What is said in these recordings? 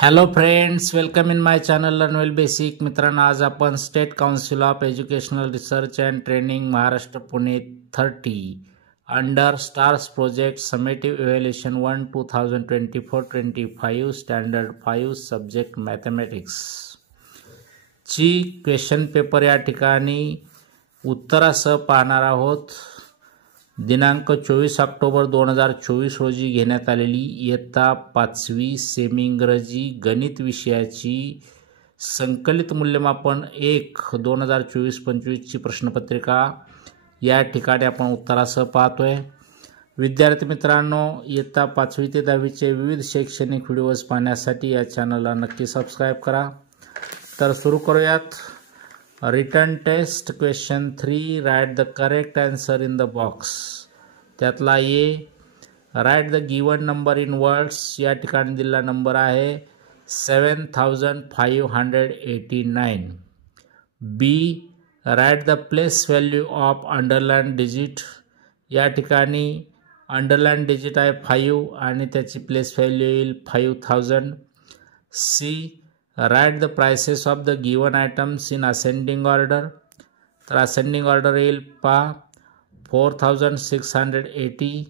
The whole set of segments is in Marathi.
Hello friends, welcome in my channel learn well basic. मित्रांनो, आज आपण state council of educational research and training Maharashtra Pune 30 under stars project summative evaluation 1 2024-25 standard 5 subject mathematics ची क्वेश्चन पेपर या ठिकाणी उत्तरासह पाहणार आहोत. दिनांक 24 ऑक्टोबर 2024 रोजी घेण्यात आलेली इयत्ता 5वी सेमी इंग्रजी गणित विषयाची संकलित मूल्यमापन 1 2024-25 ची प्रश्नपत्रिका या ठिकाणी आपण उत्तरासह पाहतोय. विद्यार्थी मित्रांनो, इयत्ता 5वी ते 10वी चे विविध शैक्षणिक व्हिडिओज पाहण्यासाठी या चॅनलला नक्की सबस्क्राइब करा. तर सुरू करूयात. Written test question 3, write the correct answer in the box. त्यातला A, write the given number in words. या ठिकाणी दिलेला नंबर आहे 7589. B, write the place value of underline digit. या ठिकाणी अंडरलाइन डिजिट आहे 5 आणि त्याची प्लेस व्हॅल्यू येईल 5000. C, write the prices of the given items in ascending order. तर असेंडिंग ऑर्डर येईल पहा 4680,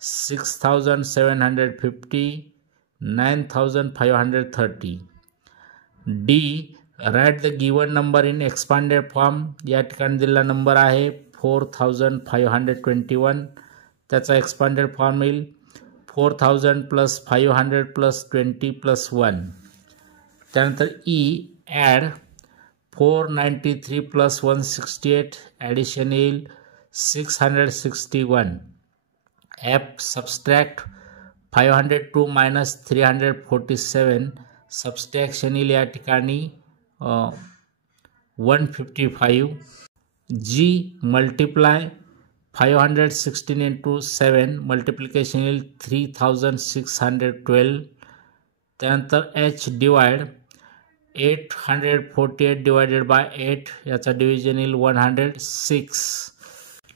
6750, 9530. D, write the given number in expanded form. या ठिकाणी दिलेला नंबर आहे 4521. त्याचा एक्सपांडेड फॉर्म येईल 4000 + 500 + 20 + 1. त्यानंतर ई, ॲड 493 + 168. ॲडिशन येईल 661. F, subtract 502 - 347. सबस्ट्रॅक्शन येईल या ठिकाणी 155. जी, मल्टिप्लाय 516 × 7. मल्टिप्लिकेशन येईल 3612. त्यानंतर एच, डिवाइड 848 / 8. याचा डिव्हिजन येईल 106.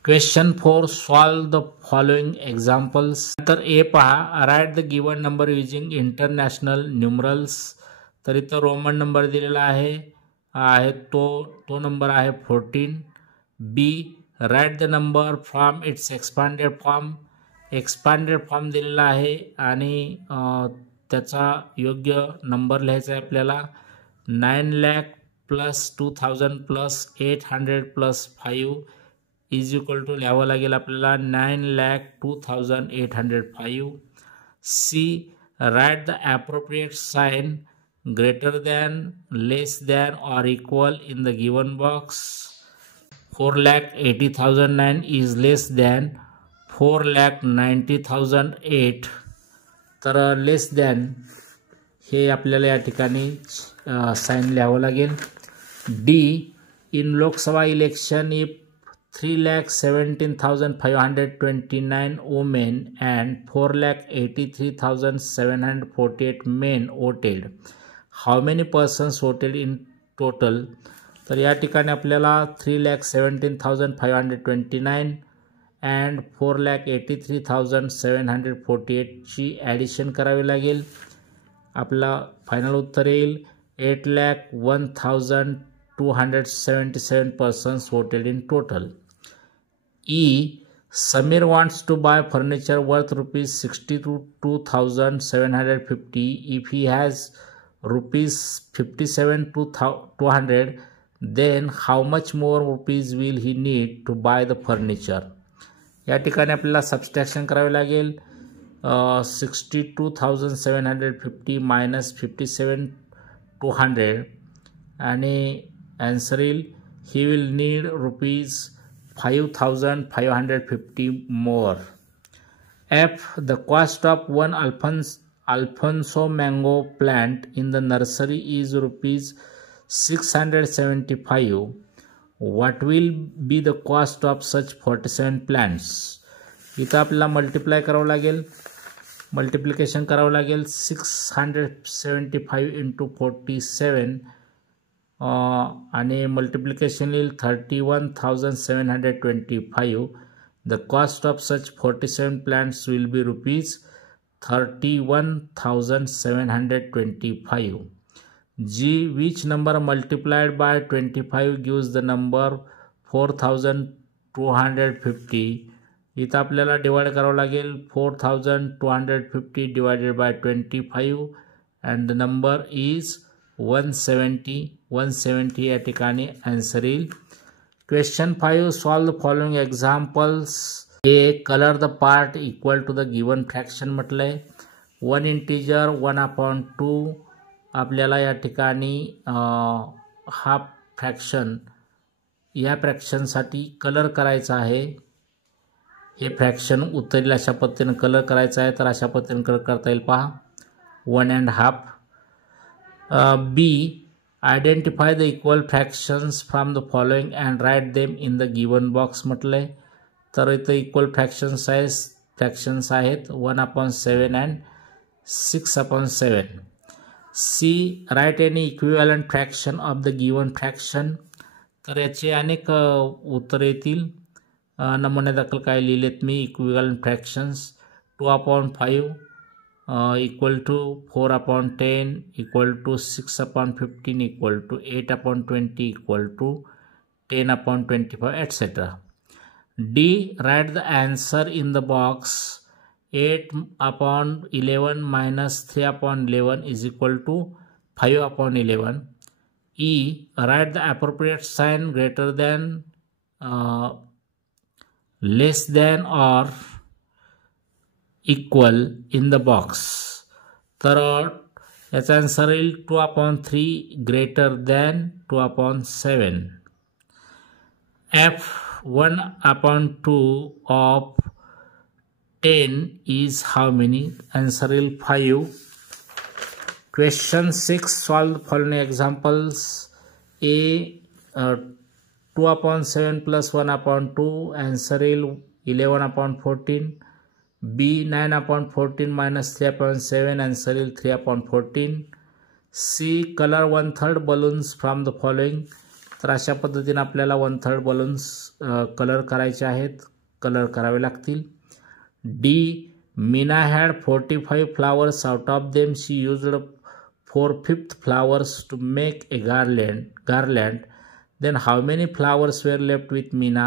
Question 4, solve the following examples. तर ए पहा, right the given number using international numerals. तर इथं रोमन नंबर दिलेला आहे तो नंबर आहे 14. B, write the number from its expanded form. Expanded form दिलेला आहे आणि त्याचा योग्य नंबर लिहायचा आहे आपल्याला. 9 लाख + 2000 + 800 + 5 इज इक्वल टू लिहावं लागेल आपल्याला 9,02,805. C, write the appropriate sign greater than, less than or equal in the given box. 4,80,009 is less than 4,90,008. तर लेस दॅन हे आपल्याला या ठिकाणी साइन लिहावं लागेल. D, in Lok Sabha election if 3,17,529 women and 4,83,748 men voted. How many persons voted in total? तर या ठिकाणी आपल्याला 3,17,529 and 4,83,748 ची ॲडिशन करावी लागेल. आपला फायनल उत्तर येईल 8,01,277 persons voted in total. E, Samir wants to buy furniture worth ₹62,750 if he has ₹57,200. then how much more rupees will he need to buy the furniture? या ठिकाणी आपल्याला सबस्ट्रॅक्शन करावे लागेल. 62,750 - 57,200 आणि आन्सर येईल he will need ₹5,550 more. F, the cost of one Alfonso mango plant in the nursery is ₹675. What will be the cost of such 47 plants? इथं आपल्याला मल्टिप्लाय करावं लागेल, मल्टिप्लिकेशन करावं लागेल 675 × 47 आणि मल्टिप्लिकेशन येईल 31,725. The cost of such 47 plants will be 31,725. G. Which number multiplied by 25 gives the number 4,250? इथं आपल्याला डिवाइड करावं लागेल. 4,250 divided by 25 and the number is 170. 170 या ठिकाणी आन्सर येईल. Question 5. Solve the following examples. A. Color the part equal to the given fraction म्हटलंय. 1 integer 1/2 आपल्याला या ठिकाणी हा फ्रॅक्शन या फ्रॅक्शनसाठी कलर करायचा आहे. हे फ्रॅक्शन उतरेल अशा पद्धतीने कलर करायचा आहे. तर अशा पद्धतीने कलर करता येईल पहा. 1.5. B. Identify the equal fractions from the following and write them in the given box म्हटलंय. तर इथं इक्वल फ्रॅक्शन्स आहेत 1/7 and 6/7. C. Write any equivalent fraction of the given fraction. तर याचे अनेक उत्तर येतील. नमुन्यादाखल काय लिहिलेत मी. Equivalent fractions 2/5 equal to 4/10 equal to 6/15 equal to 8/20 equal to 10/25 etc. D. Write the answer in the box. 8/11 minus 3/11 is equal to 5/11. E. Write the appropriate sign greater than, less than or equal in the box. तर याचा आन्सर येईल 2/3 greater than 2/7. F. 1/2 of 10 is how many? Answer is 5. Question 6. Solve the following examples. A. 2/7 plus 1/2. Answer is 11/14. B. 9/14 minus 3/7. Answer is 3/14. C. Color 1/3 balloons from the following. तर अशा पद्धतीने आपल्याला 1/3 बलून्स कलर करायचे आहेत. कलर करावे लागतील. D. Meena had 45 flowers. Out of them she used 4/5 flowers to make a garland. Then how many flowers were left with Meena?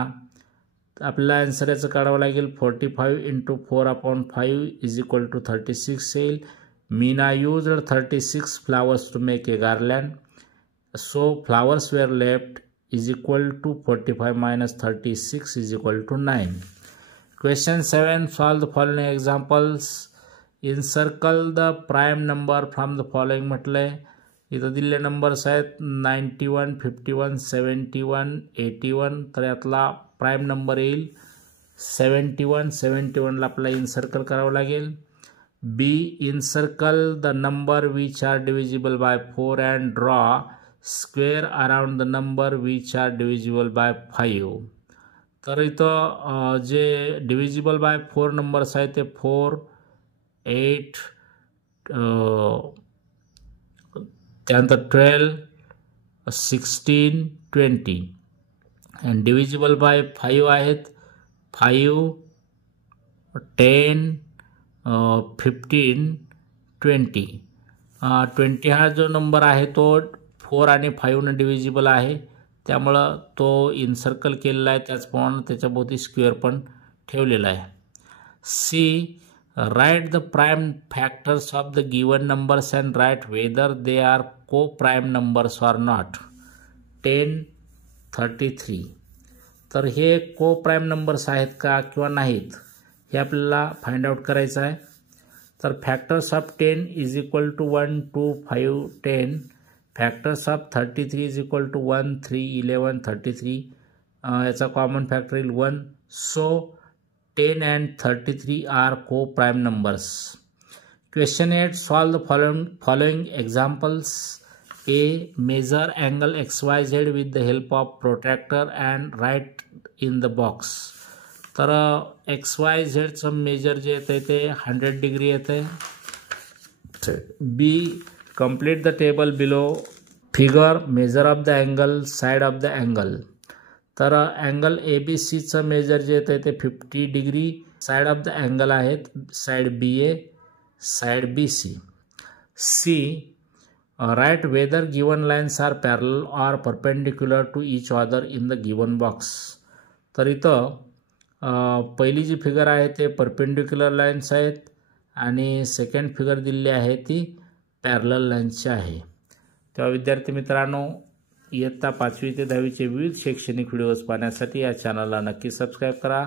आपल्याला आन्सर याचं काढावं लागेल. 45 into 4/5 is equal to 36 येईल. Meena used 36 flowers to make a garland. So flowers were left is equal to 45 minus 36 is equal to 9. Question 7. Solve the following examples. Encircle the prime number from the following म्हटलंय. इथं दिलेले नंबर्स आहेत 91, 51, 71, 81. तर यातला प्राईम नंबर येईल 71. 71ला आपल्याला इन्सर्कल करावं लागेल. B. Encircle the number which are divisible by 4 and draw square around the number which are divisible by 5. तर इथं जे डिव्हिजिबल बाय 4 नंबर्स आहेत ते 4, 8, त्यानंतर 12, 16, 20 and डिव्हिजिबल बाय 5 आहेत 5, 10, 15, 20. 20 हा जो नंबर आहे तो 4 आणि 5 ने डिव्हिजिबल आहे. त्यामुळं तो इन्सर्कल केलेला आहे. त्याचप्रमाणे त्याच्याभोवती स्क्वेअर पण ठेवलेला आहे. C. Write the prime factors of the given numbers and write whether they are co-prime numbers or not. 10, 33. तर हे co-prime numbers आहेत का किंवा नाहीत हे आपल्याला फाइंड आउट करायचं आहे. तर factors of 10 is equal to 1, 2, 5, 10. Factors of 33 is equal to 1, 3, 11, 33. याचा कॉमन फॅक्टर येईल 1. So 10 and 33 are co-prime numbers. Question 8. Solve the following examples. A. Measure angle XYZ with the help of protractor and write in the box. तर XYZचं मेजर जे येते ते 100 डिग्री येते. B. Complete the table below. Figure measure of the angle, side of the angle. तर अँगल ABCचं मेजर जे येते ते 50 degree. Side of the angle आहेत side BA, side BC. C. Write whether given lines are parallel or perpendicular to each other in the given box. तर इथं पहिली जी फिगर आहे ते परपेंडिक्युलर लाईन्स आहेत आणि सेकंड फिगर दिलेली आहे ती पॅरलल लाईन्सची आहे. तेव्हा विद्यार्थी मित्रांनो, इयत्ता 5वी ते 10वीचे विविध शैक्षणिक व्हिडिओज पाहण्यासाठी या चॅनलला नक्की सबस्क्राईब करा.